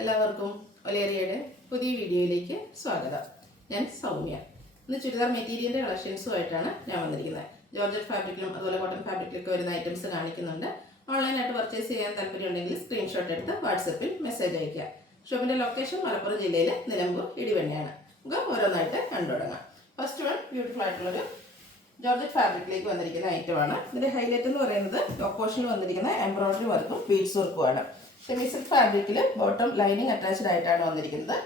എല്ലാവർക്കും ഒലേറിയയുടെ പുതിയ വീഡിയോയിലേക്ക് സ്വാഗതം. ഞാൻ സൗമ്യ. ഇന്ന് ചുരിദാർ മെറ്റീരിയലിൻ്റെ കളക്ഷൻസുമായിട്ടാണ് ഞാൻ വന്നിരിക്കുന്നത്. ജോർജറ്റ് ഫാബ്രിക്കിലും അതുപോലെ കോട്ടൺ ഫാബ്രിക്കിലൊക്കെ വരുന്ന ഐറ്റംസ് കാണിക്കുന്നുണ്ട്. ഓൺലൈനായിട്ട് പർച്ചേസ് ചെയ്യാൻ താല്പര്യമുണ്ടെങ്കിൽ സ്ക്രീൻഷോട്ട് എടുത്ത് വാട്സപ്പിൽ മെസ്സേജ് അയയ്ക്കുക. ഷോപ്പിൻ്റെ ലൊക്കേഷൻ മലപ്പുറം ജില്ലയിലെ നിലമ്പൂർ ഇടിവണ്ണയാണ്. നമുക്ക് ഓരോന്നായിട്ട് കണ്ടു തുടങ്ങാം. ഫസ്റ്റ് വൺ ബ്യൂട്ടിഫുൾ ആയിട്ടുള്ളൊരു ജോർജറ്റ് ഫാബ്രിക്കിലേക്ക് വന്നിരിക്കുന്ന ഐറ്റമാണ്. ഇതിൻ്റെ ഹൈലൈറ്റ് എന്ന് പറയുന്നത് ടോപ്പ് പോർഷനിൽ വന്നിരിക്കുന്ന എംബ്രോയിഡറി വർക്കും ബീഡ്സ് വർക്കുമാണ്. സെമി സിൽക്ക് ഫാബ്രിക്കിൽ ബോട്ടം ലൈനിങ് അറ്റാച്ച്ഡ് ആയിട്ടാണ് വന്നിരിക്കുന്നത്.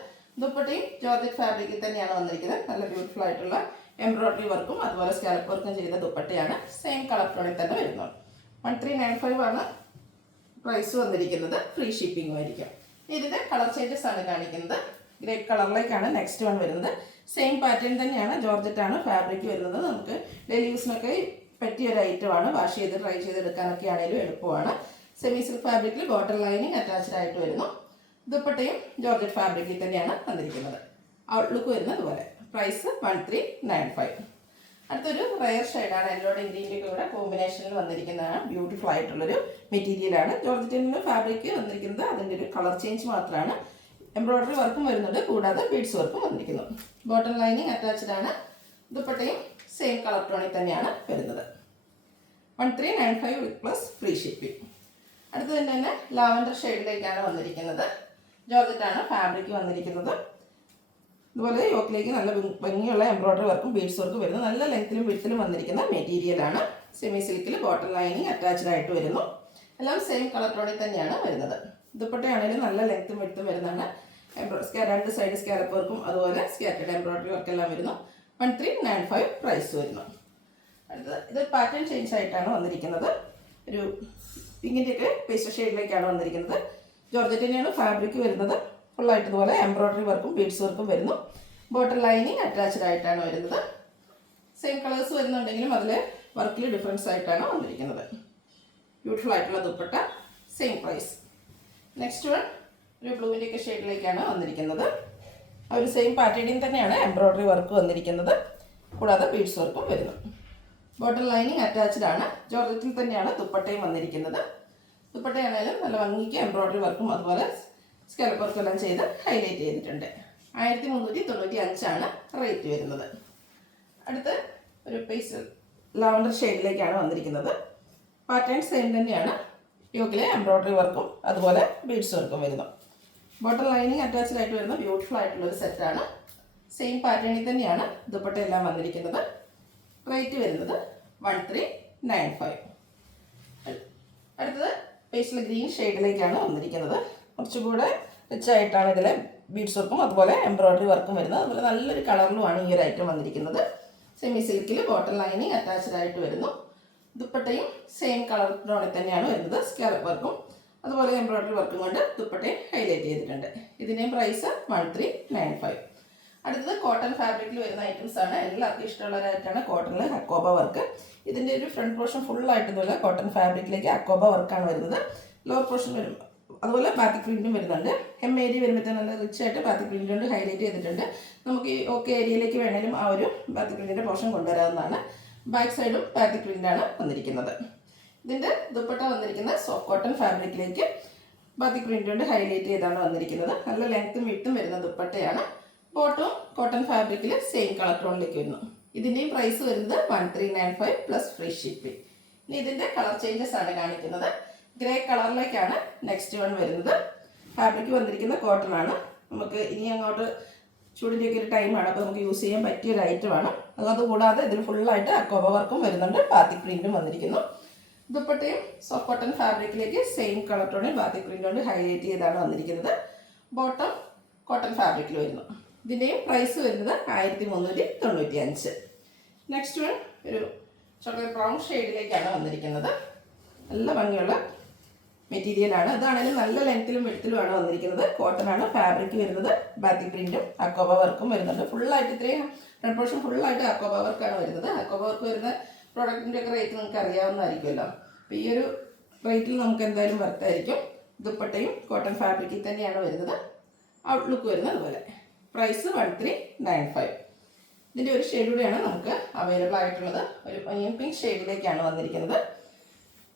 ദുപ്പട്ടയും ജോർജറ്റ് ഫാബ്രിക്കിൽ തന്നെയാണ് വന്നിരിക്കുന്നത്. നല്ല ബ്യൂട്ടിഫുൾ ആയിട്ടുള്ള എംബ്രോയിഡറി വർക്കും അതുപോലെ സ്കാലപ്പ് വർക്കും ചെയ്ത ദുപ്പട്ടയാണ്. സെയിം കളർ ടോണിൽ തന്നെ വരുന്നത്. 1395 ആണ് പ്രൈസ് വന്നിരിക്കുന്നത്. ഫ്രീ ഷിപ്പിംഗും ആയിരിക്കും. ഇതിൻ്റെ കളർ ചേഞ്ചസ് ആണ് കാണിക്കുന്നത്. ഗ്രേപ്പ് കളറിലേക്കാണ് നെക്സ്റ്റ് വൺ വരുന്നത്. സെയിം പാറ്റേൺ തന്നെയാണ്. ജോർജറ്റ് ആണ് ഫാബ്രിക് വരുന്നത്. നമുക്ക് ഡെയിലി യൂസിനൊക്കെ പറ്റിയ ഒരു ഐറ്റമാണ്. വാഷ് ചെയ്ത് ട്രൈ ചെയ്തെടുക്കാനൊക്കെ ആണെങ്കിലും എളുപ്പമാണ്. സെമി സിൽക്ക് ഫാബ്രിക്കിൽ ബോട്ടം ലൈനിങ് അറ്റാച്ച്ഡ് ആയിട്ട് വരുന്നു. ദുപ്പട്ടയും ജോർജറ്റ് ഫാബ്രിക്കിൽ തന്നെയാണ് വന്നിരിക്കുന്നത്. ഔട്ട്ലുക്ക് വരുന്നത് അതുപോലെ. പ്രൈസ് 1395. അടുത്തൊരു റയർ ഷെയ്ഡാണ്. എല്ലോടെ ഇന്ത്യയിലേക്ക് കൂടെ കോമ്പിനേഷനിൽ വന്നിരിക്കുന്നതാണ്. ബ്യൂട്ടിഫുൾ ആയിട്ടുള്ളൊരു മെറ്റീരിയലാണ്. ജോർജറ്റിൻ്റെ ഫാബ്രിക് വന്നിരിക്കുന്നത് അതിൻ്റെ ഒരു കളർ ചേഞ്ച് മാത്രമാണ്. എംബ്രോയിഡറി വർക്കും വരുന്നുണ്ട്, കൂടാതെ ബീഡ്സ് വർക്കും വന്നിരിക്കുന്നു. ബോട്ടം ലൈനിങ് അറ്റാച്ച്ഡ് ആണ്. ദുപ്പട്ടയും സെയിം കളർ ടോണിൽ തന്നെയാണ് വരുന്നത്. 1395 പ്ലസ് ഫ്രീ ഷിപ്പിംഗ്. അടുത്ത് തന്നെ ലാവൻഡർ ഷെയ്ഡിലേക്കാണ് വന്നിരിക്കുന്നത്. ജോർജറ്റാണ് ഫാബ്രിക് വന്നിരിക്കുന്നത്. അതുപോലെ യോക്കിലേക്ക് നല്ല ഭംഗിയുള്ള എംബ്രോയിഡറി വർക്കും ബീഡ്സ് വർക്കും വരുന്നു. നല്ല ലെങ്ത്തിലും വിഡ്ത്തിലും വന്നിരിക്കുന്ന മെറ്റീരിയലാണ്. സെമി സിൽക്കിൽ ബോട്ടം ലൈനിങ് അറ്റാച്ച്ഡ് ആയിട്ട് വരുന്നു. എല്ലാം സെയിം കളർ ടോണിൽ തന്നെയാണ് വരുന്നത്. ദുപ്പട്ടയാണെങ്കിലും നല്ല ലെങ്ത്തും വിഡ്ത്തും വരുന്നതാണ്. രണ്ട് സൈഡ് സ്കാലപ്പ് വർക്കും അതുപോലെ സ്കാറ്റഡ് എംബ്രോയിഡറി വർക്കെല്ലാം വരുന്നു. 1395 പ്രൈസ് വരുന്നു. അടുത്തത് ഇത് പാറ്റേൺ ചേഞ്ച് ആയിട്ടാണ് വന്നിരിക്കുന്നത്. ഒരു പിങ്കിൻ്റെയൊക്കെ പേസ്റ്റൽ ഷെയ്ഡിലേക്കാണ് വന്നിരിക്കുന്നത്. ജോർജറ്റിൻ്റെയാണ് ഫാബ്രിക് വരുന്നത്. ഫുള്ളായിട്ട് ഇതുപോലെ എംബ്രോയിഡറി വർക്കും ബീഡ്സ് വർക്കും വരുന്നു. ബോട്ടം ലൈനിങ് അറ്റാച്ച്ഡ് ആയിട്ടാണ് വരുന്നത്. സെയിം കളേഴ്സ് വരുന്നുണ്ടെങ്കിലും അതിൽ വർക്കിൽ ഡിഫറൻസ് ആയിട്ടാണ് വന്നിരിക്കുന്നത്. ബ്യൂട്ടിഫുൾ ആയിട്ടുള്ള dupatta. Same price. Next one ഒരു ബ്ലൂവിൻ്റെയൊക്കെ ഷെയ്ഡിലേക്കാണ് വന്നിരിക്കുന്നത്. ആ ഒരു സെയിം പാറ്റേണിൽ തന്നെയാണ് എംബ്രോയിഡറി വർക്ക് വന്നിരിക്കുന്നത്, കൂടാതെ ബീഡ്സ് വർക്കും വരുന്നു. ബോട്ടം ലൈനിങ് അറ്റാച്ച്ഡ് ആണ്. ജോർജറ്റിൽ തന്നെയാണ് ദുപ്പട്ടയും വന്നിരിക്കുന്നത്. ദുപ്പട്ടയാണെങ്കിലും നല്ല ഭംഗിക്ക് എംബ്രോയിഡറി വർക്കും അതുപോലെ സ്കാലപ്പ് വർക്കും എല്ലാം ചെയ്ത് ഹൈലൈറ്റ് ചെയ്തിട്ടുണ്ട്. 1395 റേറ്റ് വരുന്നത്. അടുത്ത് ഒരു പേസ്റ്റൽ ലാവൻഡർ ഷെയ്ഡിലേക്കാണ് വന്നിരിക്കുന്നത്. പാറ്റേൺ സെയിം തന്നെയാണ്. യോക്കിലെ എംബ്രോയിഡറി വർക്കും അതുപോലെ ബീഡ്സ് വർക്കും വരുന്നു. ബോട്ടം ലൈനിങ് അറ്റാച്ച്ഡ് ആയിട്ട് വരുന്ന ബ്യൂട്ടിഫുൾ ആയിട്ടുള്ളൊരു സെറ്റാണ്. സെയിം പാറ്റേണിൽ തന്നെയാണ് ദുപ്പട്ടയെല്ലാം വന്നിരിക്കുന്നത്. റേറ്റ് വരുന്നത് 1395. അടുത്തത് പേസ്റ്റൽ ഗ്രീൻ ഷെയ്ഡിലേക്കാണ് വന്നിരിക്കുന്നത്. കുറച്ചുകൂടെ റിച്ച് ആയിട്ടാണ് ഇതിലെ ബീഡ്സ് വർക്കും അതുപോലെ എംബ്രോയിഡറി വർക്കും വരുന്നത്. അതുപോലെ നല്ലൊരു കളറിലുമാണ് ഈ ഒരു ഐറ്റം വന്നിരിക്കുന്നത്. സെമി സിൽക്കിൽ ബോട്ടം ലൈനിങ് അറ്റാച്ച്ഡ് ആയിട്ട് വരുന്നു. ദുപ്പട്ടയും സെയിം കളർ ടോണിൽ തന്നെയാണ് വരുന്നത്. സ്കാലപ്പ് വർക്കും അതുപോലെ എംബ്രോയിഡറി വർക്കും കൊണ്ട് ദുപ്പട്ടയും ഹൈലൈറ്റ് ചെയ്തിട്ടുണ്ട്. ഇതിൻ്റെയും പ്രൈസ് 1395. അടുത്തത് കോട്ടൺ ഫാബ്രിക്കിൽ വരുന്ന ഐറ്റംസ് ആണ്. എല്ലാവർക്കും ഇഷ്ടമുള്ളവരായിട്ടാണ് കോട്ടണിൽ അക്കോബ വർക്ക്. ഇതിൻ്റെ ഒരു ഫ്രണ്ട് പോർഷൻ ഫുള്ളായിട്ട് ഇതുപോലെ കോട്ടൺ ഫാബ്രിക്കിലേക്ക് അക്കോബ വർക്കാണ് വരുന്നത്. ലോവർ പോർഷൻ വരും അതുപോലെ ബാത്തിക് പ്രിൻറ്റും വരുന്നുണ്ട്. ഏരിയ വരുമ്പോഴത്തേന് നല്ല റിച്ച് ആയിട്ട് ബാത്തിക് പ്രിൻറ്റ് കൊണ്ട് ഹൈലൈറ്റ് ചെയ്തിട്ടുണ്ട്. നമുക്ക് ഈ ഏരിയയിലേക്ക് വേണേലും ആ ഒരു ബാത്തിക് പ്രിൻറ്റിൻ്റെ പോർഷൻ കൊണ്ടുവരാവുന്നതാണ്. ബാക്ക് സൈഡും ബാത്തിക് പ്രിൻ്റാണ് വന്നിരിക്കുന്നത്. ഇതിൻ്റെ ദുപ്പട്ട വന്നിരിക്കുന്നത് സോഫ്റ്റ് കോട്ടൺ ഫാബ്രിക്കിലേക്ക് ബാത്തിക് പ്രിൻ്റ് കൊണ്ട് ഹൈലൈറ്റ് ചെയ്താണ് വന്നിരിക്കുന്നത്. നല്ല ലെങ്ത്തും വിട്ടും വരുന്ന ദുപ്പട്ടയാണ്. ബോട്ടവും കോട്ടൺ ഫാബ്രിക്കിൽ സെയിം കളർ ടോണിലേക്ക് വരുന്നു. ഇതിൻ്റെയും പ്രൈസ് വരുന്നത് 1395 പ്ലസ് ഫ്രീ ഷിപ്പിംഗ്. ഇനി ഇതിൻ്റെ കളർ ചേഞ്ചസ് ആണ് കാണിക്കുന്നത്. ഗ്രേ കളറിലേക്കാണ് നെക്സ്റ്റ് വൺ വരുന്നത്. ഫാബ്രിക് വന്നിരിക്കുന്ന കോട്ടൺ ആണ്. നമുക്ക് ഇനി അങ്ങോട്ട് ചൂടിൻ്റെയൊക്കെ ഒരു ടൈമാണ്, അപ്പോൾ നമുക്ക് യൂസ് ചെയ്യാൻ പറ്റിയ ഒരു ഐറ്റമാണ്. അതുകൂടാതെ ഇതിൽ ഫുള്ളായിട്ട് അക്കോബ വർക്കും വരുന്നുണ്ട്. ബാത്തിക് പ്രിൻറ്റും വന്നിരിക്കുന്നു. ദുപ്പട്ടയും സോഫ്റ്റ് കോട്ടൺ ഫാബ്രിക്കിലേക്ക് സെയിം കളർ ടോണിൽ ബാത്തിക് പ്രിൻ്റ് കൊണ്ട് ഹൈലൈറ്റ് ചെയ്താണ് വന്നിരിക്കുന്നത്. ബോട്ടം കോട്ടൺ ഫാബ്രിക്കിൽ വരുന്നു. ഇതിൻ്റെയും പ്രൈസ് വരുന്നത് 1395. നെക്സ്റ്റ് വൺ ഒരു ചോക്ലേറ്റ് ബ്രൗൺ ഷെയ്ഡിലേക്കാണ് വന്നിരിക്കുന്നത്. നല്ല ഭംഗിയുള്ള മെറ്റീരിയലാണ്. അതാണെങ്കിലും നല്ല ലെങ്ത്തിലും വെടുത്തിലുമാണ് വന്നിരിക്കുന്നത്. കോട്ടൺ ആണ് ഫാബ്രിക് വരുന്നത്. ബാത്തിക് പ്രിൻറ്റും അക്കോബ വർക്കും വരുന്നുണ്ട്. ഫുള്ളായിട്ട് ഇത്രയും ഫ്രണ്ട് പോർഷൻ ഫുള്ളായിട്ട് അക്കോബ വർക്കാണ് വരുന്നത്. അക്കോബ വർക്ക് വരുന്ന പ്രോഡക്റ്റിൻ്റെ ഒക്കെ റേറ്റ് നിങ്ങൾക്ക് അറിയാവുന്നതായിരിക്കുമല്ലോ. അപ്പോൾ ഈ ഒരു റേറ്റിൽ നമുക്ക് എന്തായാലും വർത്തായിരിക്കും. ദുപ്പട്ടയും കോട്ടൺ ഫാബ്രിക്കിൽ തന്നെയാണ് വരുന്നത്. ഔട്ട്ലുക്ക് വരുന്നത് അതുപോലെ. പ്രൈസ് 1395. ഇതിൻ്റെ ഒരു ഷെയ്ഡ് കൂടെയാണ് നമുക്ക് അവൈലബിൾ ആയിട്ടുള്ളത്. ഒരു പിങ്ക് ഷെയ്ഡിലേക്കാണ് വന്നിരിക്കുന്നത്.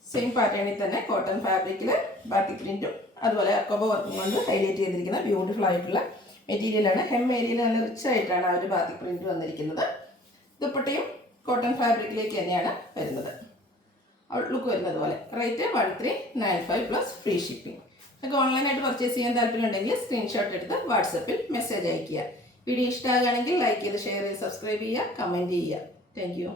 സെയിം പാറ്റേണിൽ തന്നെ കോട്ടൺ ഫാബ്രിക്കിൽ ബാത്തിക് പ്രിൻറ്റും അതുപോലെ അക്കോബ വർക്കും കൊണ്ട് ഹൈലൈറ്റ് ചെയ്തിരിക്കുന്ന ബ്യൂട്ടിഫുൾ ആയിട്ടുള്ള മെറ്റീരിയലാണ്. ഹെം ഏരിയയിൽ നല്ല റിച്ച് ആയിട്ടാണ് ആ ഒരു ബാത്തിക് പ്രിന്റ് വന്നിരിക്കുന്നത്. ദുപ്പട്ടയും കോട്ടൺ ഫാബ്രിക്കിലേക്ക് തന്നെയാണ് വരുന്നത്. ഔട്ട്ലുക്ക് വരുന്നത് പോലെ. Rate 1395 plus free shipping. നിങ്ങൾക്ക് ഓൺലൈനായിട്ട് പർച്ചേസ് ചെയ്യാൻ താല്പര്യമുണ്ടെങ്കിൽ സ്ക്രീൻഷോട്ട് എടുത്ത് വാട്സപ്പിൽ മെസ്സേജ് അയയ്ക്കുക. വീഡിയോ ഇഷ്ടമാകുകയാണെങ്കിൽ ലൈക്ക് ചെയ്ത് ഷെയർ ചെയ്ത് സബ്സ്ക്രൈബ് ചെയ്യുക, കമൻറ്റ് ചെയ്യുക. Thank you.